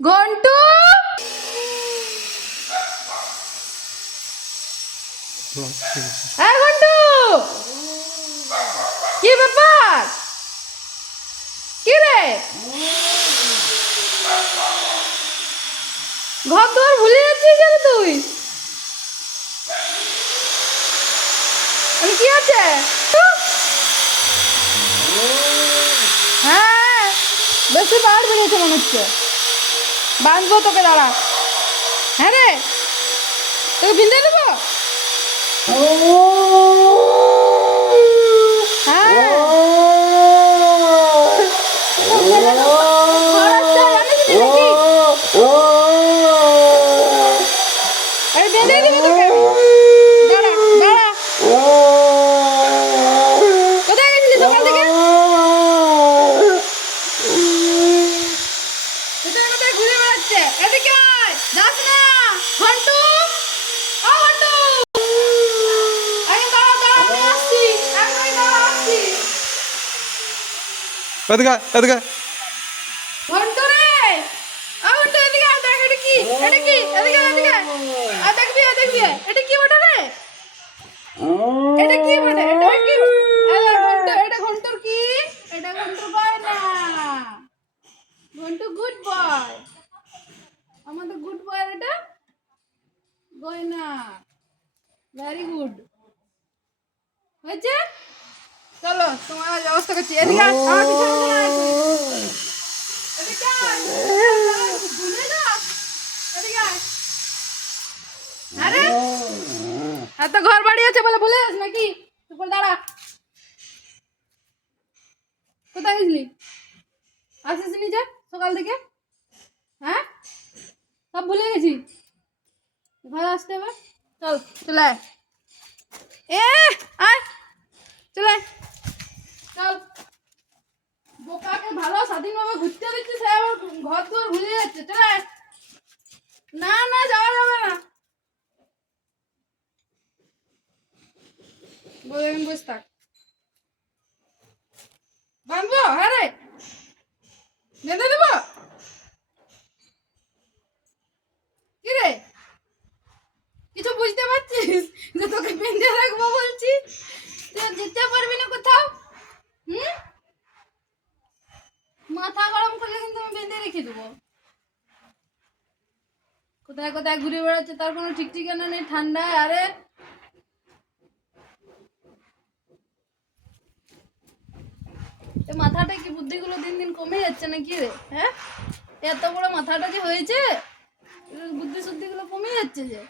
ঘন্টু হ্যাঁ ঘন্টু কি ব্যাপার কি রে ঘর দুয়ার ভুলে যাচ্ছিস কেন তুই কি আছে হ্যাঁ বেশি বার বেরিয়েছে মনে হচ্ছে বাঁধবো তোকে দাঁড়া হ্যাঁ রে তোকে বিন্দে দেবো হ্যাঁ বেঁধে দেবো তোকে দাঁড়া দাঁড়া কোথায় গেছিলি সকাল থেকে কোথায় কোথায় ঘুরে বেড়াচ্ছে এদিকে আয় যাস না ঘন্টু ও ঘন্টু আরে দাঁড়া দাঁড়া আমি আসছি আমি দাঁড়া আসছি এদিকে এদিকে ঘন্টু রে ও ঘন্টু এদিকে আয় দেখ এটা কি এদিকে এদিকে আ দেখবি এটা কি বটে রে এটা কি বটে এটা কি আরে ঘন্টু এটা ঘন্টুর কি এটা ঘন্টুর গয়না ঘন্টু গুড বয় আমাদের গুড বয় এটা গয়না ভেরি গুড হয়েছে চলো তোমার ব্যবস্থা করছি এদিকে আমার পিছনে চলে আসো এদিকে আয় ভুলে যা এদিকে আয় আরে এত ঘর বাড়ি আছে বলে ভুলে যাস নাকি তুই দাঁড়া কোথায় গেছিলি আসিসনি যে সকাল থেকে হ্যাঁ সব ভুলে গেছি ঘরে আসতে হবে চল চলে আয় আয় চলে আয় চল বোকাকে ভালো স্বাধীনভাবে ঘুরতে দিচ্ছে সে আবার ঘর দুয়ার ভুলে যাচ্ছে চলে আয় না না যাওয়া যাবে না বলে আমি বসে থাক বাঁধবো হ্যাঁ রে বেঁধে দেবো কি রে কিছু বুঝতে পারছিস যে তোকে বেঁধে রাখবো বলছি তুই যেতে পারবি না কোথাও মাথা গরম করলে কিন্তু আমি বেঁধে রেখে দেবো কোথায় কোথায় ঘুরে বেড়াচ্ছে তার কোনো ঠিক ঠিকানা নেই ঠান্ডায় আরে মাথাটা কি বুদ্ধিগুলো দিন দিন কমে যাচ্ছে না কি রে হ্যাঁ এত বড় মাথাটা যে হয়েছে বুদ্ধি শুদ্ধিগুলো কমে যাচ্ছে যে